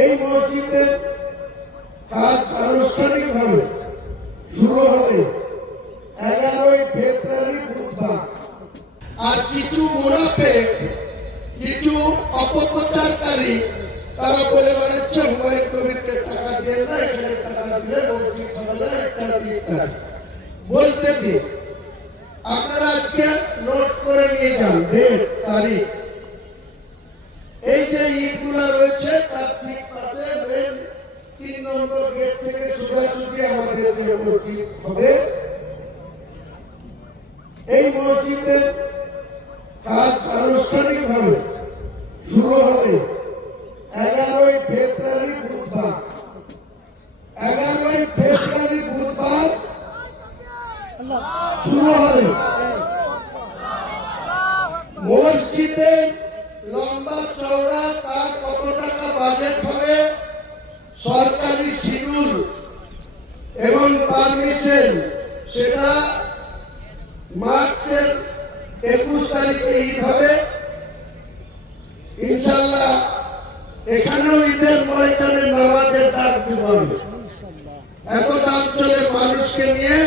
এই মসজিদের কাজ আনুষ্ঠানিকভাবে শুরু হবে 11ই ফেব্রুয়ারি বুধবার। আর কিছু মুনাফেক, কিছু অপপ্রচারকারী তারা বলে বেড়াচ্ছে হুমায়ুন কবিরকে টাকা দিয়ে না, এখানে টাকা দিলে মসজিদ হবে না, ইত্যাদি ইত্যাদি বলতে দিন। আপনারা আজকে নোট করে নিয়ে যান ডেট, তারিখ। এই যে ইটগুলা রয়েছে তার ঠিক পাশে মেন 3 নম্বর গেট থেকে সোজাসুজি আমাদের যে মসজিদ হবে, এই মসজিদের কাজ আনুষ্ঠানিকভাবে শুরু হবে 11ই ফেব্রুয়ারি বুধবার। 11ই ফেব্রুয়ারি বুধবার শুরু হবে। মসজিদে লম্বা চওড়া তার কত টাকা বাজেট হবে, সরকারি শিডিউল এবং পারমিশন, সেটা মার্চের 21 তারিখে ঈদ হবে ইনশাল্লাহ। এখানেও ঈদের ময়দানে নামাজের ডাক দেওয়া হবে। এত অঞ্চলের মানুষকে নিয়ে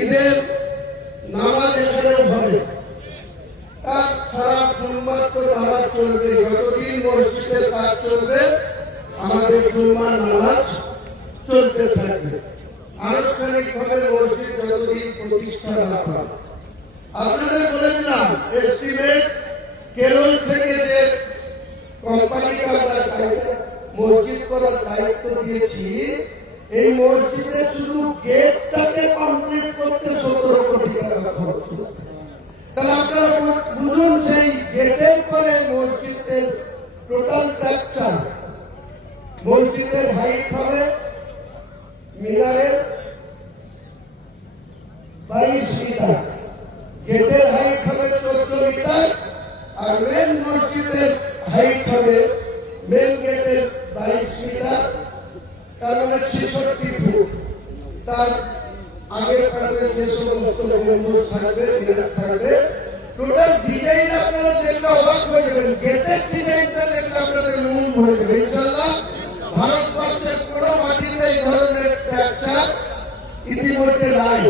ঈদের নামাজ এখানেও হবে। তার সারা জুম্মার তো নামাজ চলবে, যতদিন মসজিদের কাজ চলবে আমাদের জুম্মার নামাজ চলতে থাকবে। আনুষ্ঠানিকভাবে মসজিদ যতদিন প্রতিষ্ঠা না পায়। আপনাদের বলেছিলাম এস্টিমেট কেরল থেকে যে কোম্পানিকে আমরা মসজিদ করার দায়িত্ব দিয়েছি, এই মসজিদে শুধু গেটটাকে কমপ্লিট করতে 17 কোটি টাকা খরচ হবে। তাহলে আপনারা বুঝুন সেই গেটের পরে মসজিদের টোটাল স্ট্রাকচার। মসজিদের হাইট হবে মিনারের 22 মিটার, গেটের হাইট হবে 14 মিটার, আর মেন মসজিদের হাইট হবে মেন গেটের 22 মিটার, তার মানে 66 ফুট। তার আগে পাশে যে সমস্ত গম্বুজ থাকবে, মিনার থাকবে, টোটাল ডিজাইন আপনারা দেখলে অবাক হয়ে যাবেন। গেটের ডিজাইনটা দেখলে আপনাদের মন ভরে যাবে ইনশাল্লাহ। ভারতবর্ষের কোনো মাটিতে এই ধরনের স্ট্রাকচার ইতিমধ্যে নাই।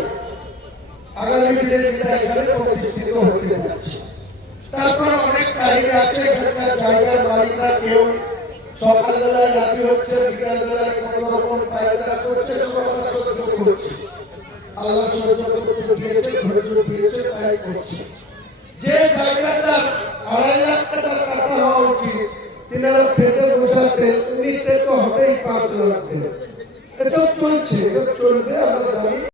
আগামী দিনে যেটা এখানে প্রতিষ্ঠিত হতে যাচ্ছে। তারপর অনেক কাহিনী আছে। এখানকার জায়গার মালিকরা কেউ সকালবেলায় রাতি হচ্ছে, বিকালবেলায় কত রকম পায়খানা করছে, সব আমরা সহ্য করছি। আল্লাহ সহ্য করতে দিয়েছে, ধৈর্য দিয়েছে, তাই করছে। যে জায়গাটা 2.5 লাখ টাকা কাটা হওয়া উচিত, তিনারা ফেটে বসাতে নিতে তো হবেই 5 লাখ। এসব চলছে, এসব চলবে, আমরা জানি।